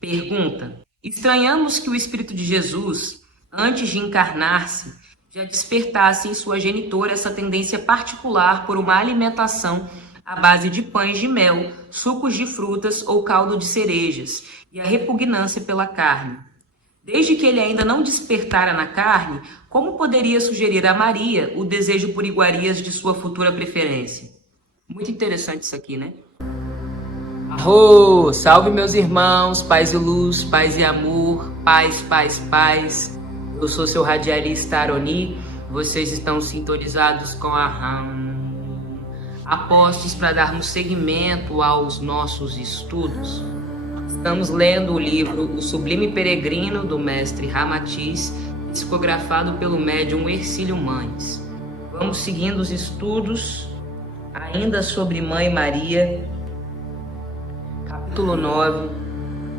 Pergunta: estranhamos que o Espírito de Jesus, antes de encarnar-se, já despertasse em sua genitora essa tendência particular por uma alimentação à base de pães de mel, sucos de frutas ou caldo de cerejas, e a repugnância pela carne. Desde que ele ainda não despertara na carne, como poderia sugerir a Maria o desejo por iguarias de sua futura preferência? Muito interessante isso aqui, né? Arro! Salve meus irmãos, paz e luz, paz e amor, paz, paz, paz. Eu sou seu radialista Aroni, vocês estão sintonizados com a RAM. Apostos para darmos seguimento aos nossos estudos. Estamos lendo o livro O Sublime Peregrino, do mestre Ramatiz, psicografado pelo médium Hercílio Mães. Vamos seguindo os estudos, ainda sobre Mãe Maria, capítulo 9,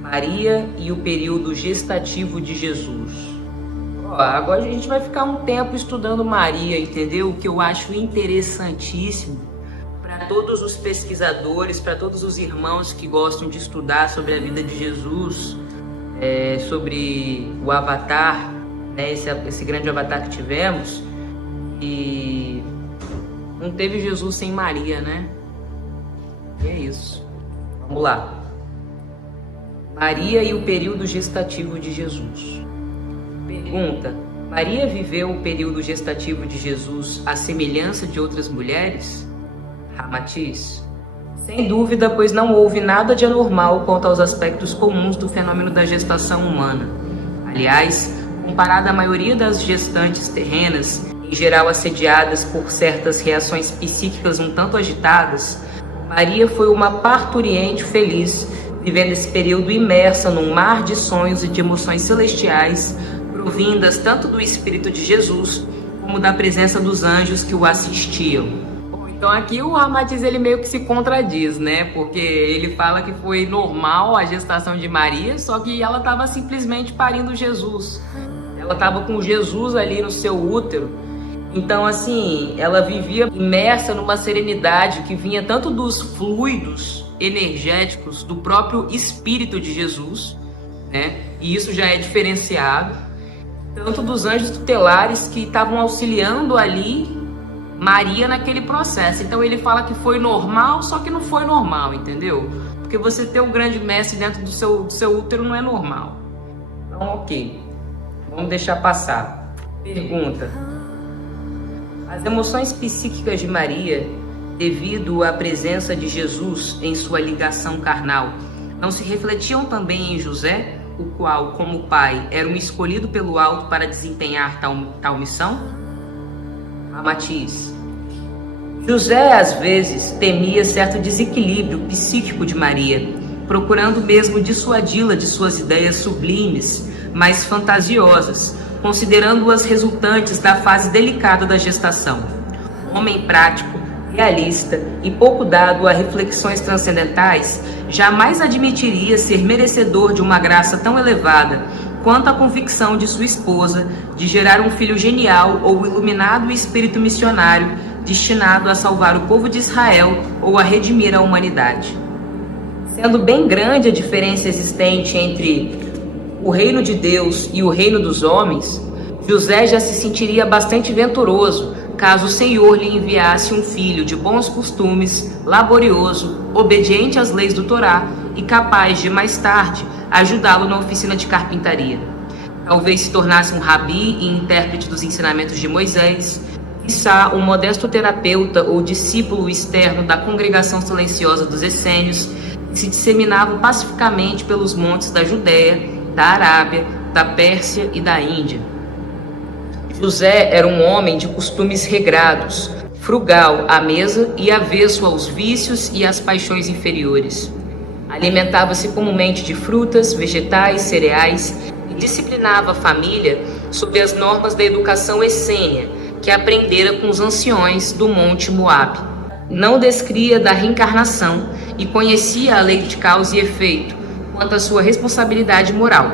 Maria e o período gestativo de Jesus. Agora a gente vai ficar um tempo estudando Maria, entendeu? O que eu acho interessantíssimo para todos os pesquisadores, para todos os irmãos que gostam de estudar sobre a vida de Jesus, sobre o Avatar, né, esse grande Avatar que tivemos, e não teve Jesus sem Maria, né? E é isso. Vamos lá. Maria e o período gestativo de Jesus. Pergunta: Maria viveu o período gestativo de Jesus à semelhança de outras mulheres? Ramatiz: sem dúvida, pois não houve nada de anormal quanto aos aspectos comuns do fenômeno da gestação humana. Aliás, comparada à maioria das gestantes terrenas, em geral assediadas por certas reações psíquicas um tanto agitadas, Maria foi uma parturiente feliz, vivendo esse período imersa num mar de sonhos e de emoções celestiais, provindas tanto do Espírito de Jesus, como da presença dos anjos que o assistiam. Então aqui o Ramatiz ele meio que se contradiz, né? Porque ele fala que foi normal a gestação de Maria, só que ela estava simplesmente parindo Jesus. Ela estava com Jesus ali no seu útero. Então assim, ela vivia imersa numa serenidade que vinha tanto dos fluidos energéticos do próprio Espírito de Jesus, né? E isso já é diferenciado, tanto dos anjos tutelares que estavam auxiliando ali Maria naquele processo. Então ele fala que foi normal, só que não foi normal, entendeu? Porque você ter um grande mestre dentro do seu útero não é normal. Então, ok. Vamos deixar passar. Pergunta: as emoções psíquicas de Maria, devido à presença de Jesus em sua ligação carnal, não se refletiam também em José, o qual, como pai, era um escolhido pelo alto para desempenhar tal missão? Ramatiz: José, às vezes, temia certo desequilíbrio psíquico de Maria, procurando mesmo dissuadi-la de suas ideias sublimes, mas fantasiosas, considerando-as resultantes da fase delicada da gestação. Homem prático, realista e pouco dado a reflexões transcendentais, jamais admitiria ser merecedor de uma graça tão elevada quanto a convicção de sua esposa de gerar um filho genial ou iluminado espírito missionário destinado a salvar o povo de Israel ou a redimir a humanidade. Sendo bem grande a diferença existente entre o reino de Deus e o reino dos homens, José já se sentiria bastante venturoso caso o Senhor lhe enviasse um filho de bons costumes, laborioso, obediente às leis do Torá e capaz de, mais tarde, ajudá-lo na oficina de carpintaria. Talvez se tornasse um rabi e intérprete dos ensinamentos de Moisés, quiçá um modesto terapeuta ou discípulo externo da congregação silenciosa dos essênios, que se disseminavam pacificamente pelos montes da Judéia, da Arábia, da Pérsia e da Índia. José era um homem de costumes regrados, frugal à mesa e avesso aos vícios e às paixões inferiores. Alimentava-se comumente de frutas, vegetais, cereais e disciplinava a família sob as normas da educação essênia, que aprendera com os anciões do Monte Moabe. Não descria da reencarnação e conhecia a lei de causa e efeito quanto à sua responsabilidade moral,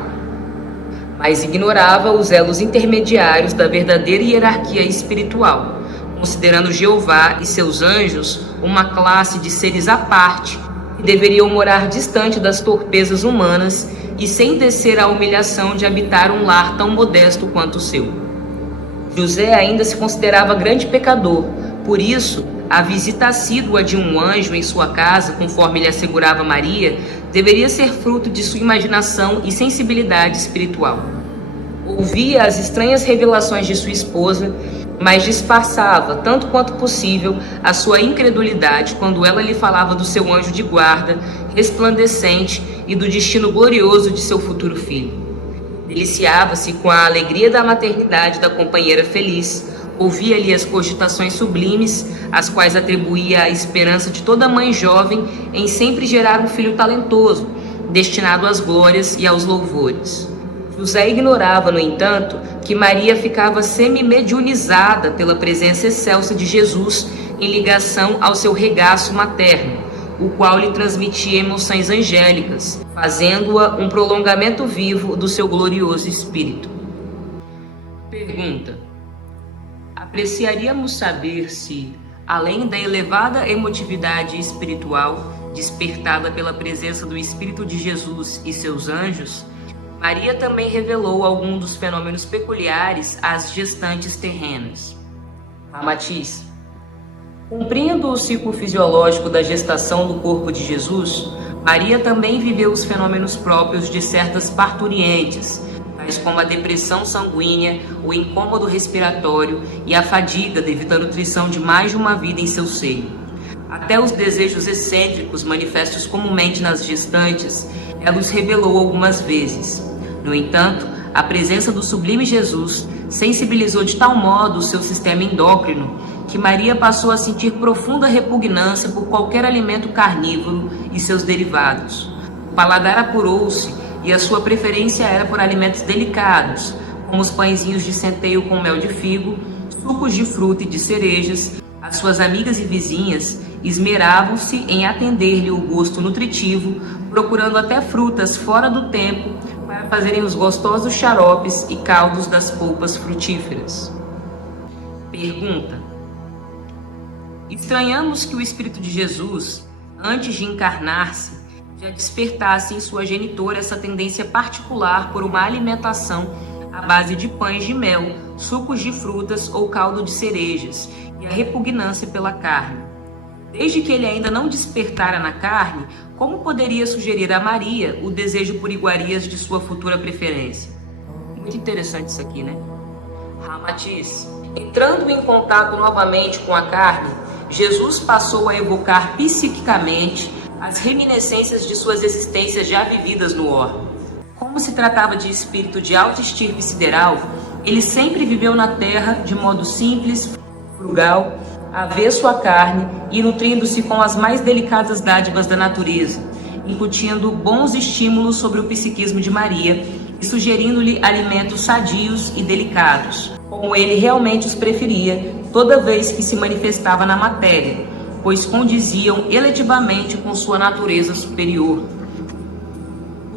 mas ignorava os elos intermediários da verdadeira hierarquia espiritual, considerando Jeová e seus anjos uma classe de seres à parte, que deveriam morar distante das torpezas humanas e sem descer à humilhação de habitar um lar tão modesto quanto o seu. José ainda se considerava grande pecador, por isso, a visita assídua de um anjo em sua casa, conforme lhe assegurava Maria, deveria ser fruto de sua imaginação e sensibilidade espiritual. Ouvia as estranhas revelações de sua esposa, mas disfarçava, tanto quanto possível, a sua incredulidade quando ela lhe falava do seu anjo de guarda, resplandecente, e do destino glorioso de seu futuro filho. Deliciava-se com a alegria da maternidade da companheira feliz, ouvia-lhe as cogitações sublimes, as quais atribuía à esperança de toda mãe jovem em sempre gerar um filho talentoso, destinado às glórias e aos louvores. José ignorava, no entanto, que Maria ficava semi-mediunizada pela presença excelsa de Jesus em ligação ao seu regaço materno, o qual lhe transmitia emoções angélicas, fazendo-a um prolongamento vivo do seu glorioso espírito. Pergunta: apreciaríamos saber se, além da elevada emotividade espiritual despertada pela presença do Espírito de Jesus e seus anjos, Maria também revelou algum dos fenômenos peculiares às gestantes terrenas. Ramatiz: cumprindo o ciclo fisiológico da gestação do corpo de Jesus, Maria também viveu os fenômenos próprios de certas parturientes, tais como a depressão sanguínea, o incômodo respiratório e a fadiga devido à nutrição de mais de uma vida em seu seio. Até os desejos excêntricos manifestos comumente nas gestantes, ela os revelou algumas vezes. No entanto, a presença do sublime Jesus sensibilizou de tal modo o seu sistema endócrino que Maria passou a sentir profunda repugnância por qualquer alimento carnívoro e seus derivados. O paladar apurou-se e a sua preferência era por alimentos delicados, como os pãezinhos de centeio com mel de figo, sucos de fruta e de cerejas. As suas amigas e vizinhas esmeravam-se em atender-lhe o gosto nutritivo, procurando até frutas fora do tempo para fazerem os gostosos xaropes e caldos das polpas frutíferas. Pergunta: estranhamos que o Espírito de Jesus, antes de encarnar-se, já despertasse em sua genitora essa tendência particular por uma alimentação à base de pães de mel, sucos de frutas ou caldo de cerejas, e a repugnância pela carne. Desde que ele ainda não despertara na carne, como poderia sugerir a Maria o desejo por iguarias de sua futura preferência? Muito interessante isso aqui, né? Ramatiz: entrando em contato novamente com a carne, Jesus passou a evocar psiquicamente as reminiscências de suas existências já vividas no orbe. Como se tratava de espírito de alta estirpe sideral, ele sempre viveu na terra de modo simples, frugal, avesso à carne e nutrindo-se com as mais delicadas dádivas da natureza, incutindo bons estímulos sobre o psiquismo de Maria e sugerindo-lhe alimentos sadios e delicados, como ele realmente os preferia, toda vez que se manifestava na matéria, pois condiziam eletivamente com sua natureza superior.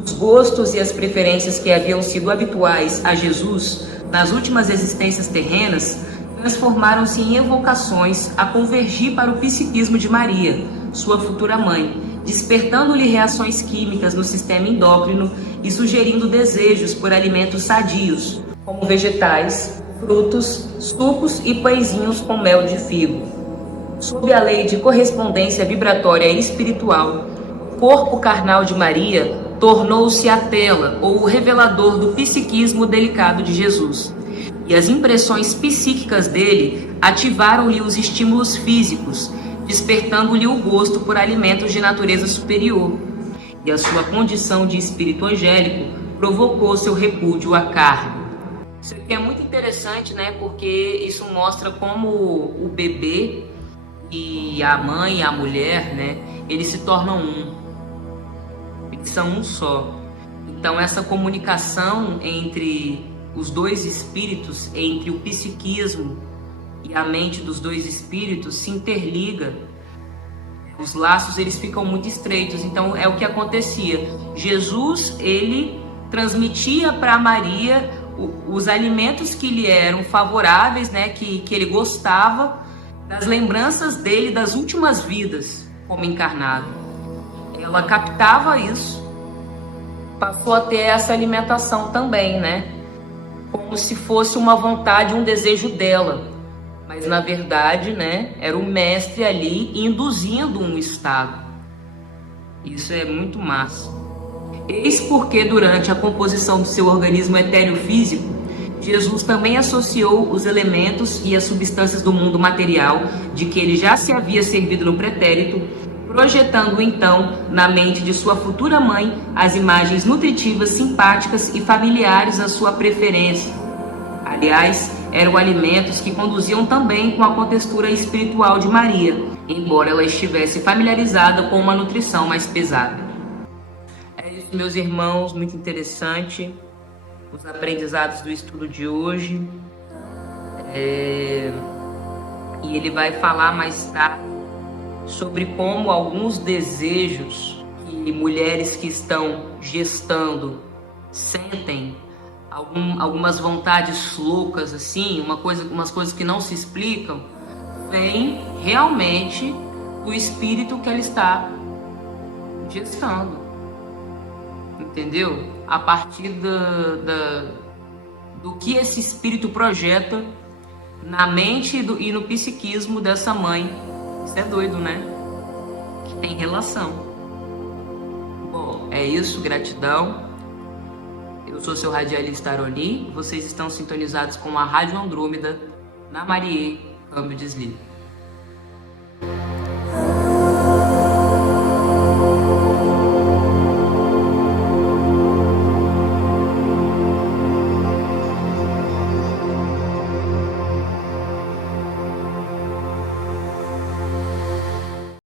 Os gostos e as preferências que haviam sido habituais a Jesus nas últimas existências terrenas transformaram-se em evocações a convergir para o psiquismo de Maria, sua futura mãe, despertando-lhe reações químicas no sistema endócrino e sugerindo desejos por alimentos sadios, como vegetais, frutos, sucos e pãezinhos com mel de figo. Sob a lei de correspondência vibratória e espiritual, o corpo carnal de Maria tornou-se a tela ou o revelador do psiquismo delicado de Jesus. E as impressões psíquicas dele ativaram-lhe os estímulos físicos, despertando-lhe o gosto por alimentos de natureza superior. E a sua condição de espírito angélico provocou seu repúdio à carne. Isso aqui é muito interessante, né? Porque isso mostra como o bebê e a mãe e a mulher, né? Eles se tornam um. Eles são um só. Então essa comunicação entre os dois espíritos, entre o psiquismo e a mente dos dois espíritos se interliga. Os laços eles ficam muito estreitos. Então é o que acontecia. Jesus ele transmitia para Maria os alimentos que lhe eram favoráveis, né, que ele gostava, das lembranças dele das últimas vidas como encarnado. ela captava isso, passou a ter essa alimentação também, né? Como se fosse uma vontade, um desejo dela. Mas na verdade, né, era o mestre ali induzindo um estado. Isso é muito massa. Eis porque durante a composição do seu organismo etéreo-físico, Jesus também associou os elementos e as substâncias do mundo material de que ele já se havia servido no pretérito, projetando então na mente de sua futura mãe as imagens nutritivas, simpáticas e familiares à sua preferência. Aliás, eram alimentos que conduziam também com a contextura espiritual de Maria, embora ela estivesse familiarizada com uma nutrição mais pesada. É isso, meus irmãos, muito interessante os aprendizados do estudo de hoje. E ele vai falar mais tarde sobre como alguns desejos que mulheres que estão gestando sentem, algumas vontades loucas assim, umas coisas que não se explicam, vem realmente do espírito que ela está gestando, entendeu? A partir do que esse espírito projeta na mente e no psiquismo dessa mãe. Isso é doido, né? Que tem relação. Bom, é isso, gratidão. Eu sou seu radialista Aroni, vocês estão sintonizados com a Rádio Andrômeda, na Marie, câmbio desliga.